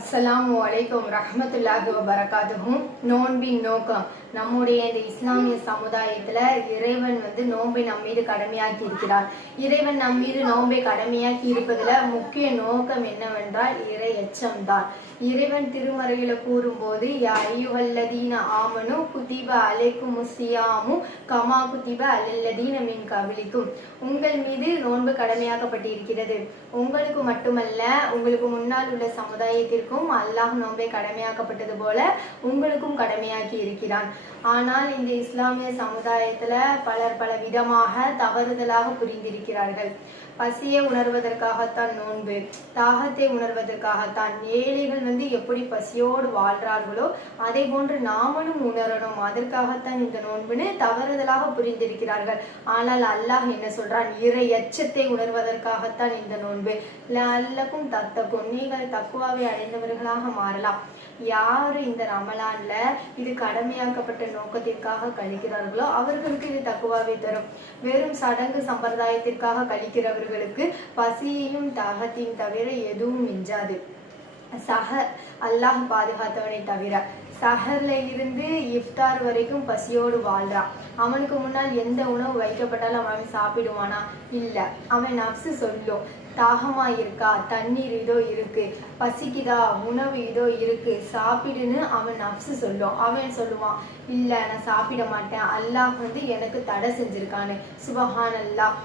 அஸ்ஸலாமு அலைக்கும் ரஹ்மத்துல்லாஹி வபரகாத்துஹும். நோன்பின் நோக்கம், நம்முடைய இந்த இஸ்லாமிய சமுதாயத்துல இறைவன் நோன்பை நம் மீது கடமையாக்கி இருக்கிறார். இறைவன் நம் மீது நோன்பை கடமையாக்கி இருப்பதுல முக்கிய நோக்கம் என்னவென்றால் இறை எச்சம்தான். இறைவன் திருமறையில கூறும்போது யா அய்யுஹல்லதீன ஆமனு குதிப அலைக்குமுஸ் ஸியாமு கமா குதிப அலல்லதீன மின் கபிலிக்கும். உங்கள் மீது நோன்பு கடமையாக்கப்பட்டிருக்கிறது. உங்களுக்கு மட்டுமல்ல, உங்களுக்கு முன்னால் உள்ள சமுதாயத்திற்கும் அல்லாஹ் நோன்பை கடமையாக்கப்பட்டது போல உங்களுக்கும் கடமையாக்கி இருக்கிறான். ஆனால் இந்த இஸ்லாமிய சமுதாயத்துல பலர் பல விதமாக தவறுதலாக புரிந்திருக்கிறார்கள். பசியை உணர்வதற்காகத்தான் நோன்பு, தாகத்தை உணர்வதற்காகத்தான். ஏழைகள் எப்படி பசியோடு வாழ்றார்களோ அதை போன்று நாமளும் உணரணும், அதற்காகத்தான் இந்த நோன்புன்னு தவறுதலாக புரிந்திருக்கிறார்கள். ஆனால் அல்லாஹ் என்ன சொல்றான்? இறை எச்சத்தை உணர்வதற்காகத்தான் இந்த நோன்பு. லஅல்லக்கும் தத்தக்கும், நீங்கள் தக்குவாவை அடைந்தவர்களாக மாறலாம். யாரு இந்த ரமலான்ல இது கடமையாக்கப்பட்ட நோக்கத்திற்காக கழிக்கிறார்களோ அவர்களுக்கு இது தக்குவாவை தரும். வெறும் சடங்கு சம்பிரதாயத்திற்காக கழிக்கிறவர்களுக்கு பசியையும் தாகத்தையும் தவிர எதுவும் மிஞ்சாது. அல்லாஹ் பாதுகாத்தவனை தவிர சஹர்ல இருந்து இஃப்தார் வரைக்கும் பசியோடு வாழ்றான். அவனுக்கு முன்னால் எந்த உணவு வைக்கப்பட்டாலும் அவன் சாப்பிடுவானா? இல்ல. அவன் நஃப்சு சொல்லும், தாகமா இருக்கா, தண்ணீர் இதோ இருக்கு, பசிக்குதா, உணவு இதோ இருக்கு, சாப்பிடுன்னு அவன் நஃப்சு சொல்லும். அவன் சொல்லுவான், இல்ல நான் சாப்பிட மாட்டேன், அல்லாஹ் எனக்கு தடை செஞ்சிருக்கான்னு. சுபஹான் அல்லாஹ்.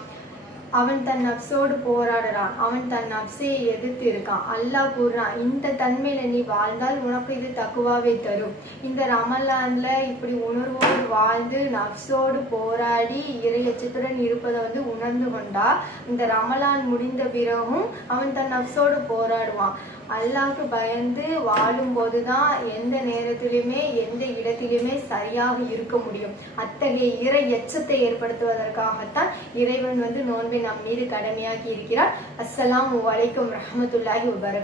அவன் தன் நஃப்ஸோடு போராடுறான், அவன் தன் நஃப்ஸையை எதிர்த்து இருக்கான். அல்லாஹ் கூறுறான், இந்த தன்மையில நீ வாழ்ந்தால் உனக்கு இது தக்குவாவை தரும். இந்த ரமலான்ல இப்படி உணர்வோடு வாழ்ந்து நஃப்ஸோடு போராடி இறையச்சத்துடன் இருப்பதை உணர்ந்து கொண்டா இந்த ரமலான் முடிந்த பிறகும் அவன் தன் நஃப்ஸோடு போராடுவான். அல்லாஹ்க்கு பயந்து வாழும் போதுதான் எந்த நேரத்திலுமே எந்த இடத்திலுமே சரியாக இருக்க முடியும். அத்தகைய இறை எச்சத்தை ஏற்படுத்துவதற்காகத்தான் இறைவன் நோன்பை நம் மீது கடமையாக்கி இருக்கிறார். அஸ்ஸலாமு அலைக்கும் ரஹ்மத்துல்லாஹி வபரகாத்துஹு.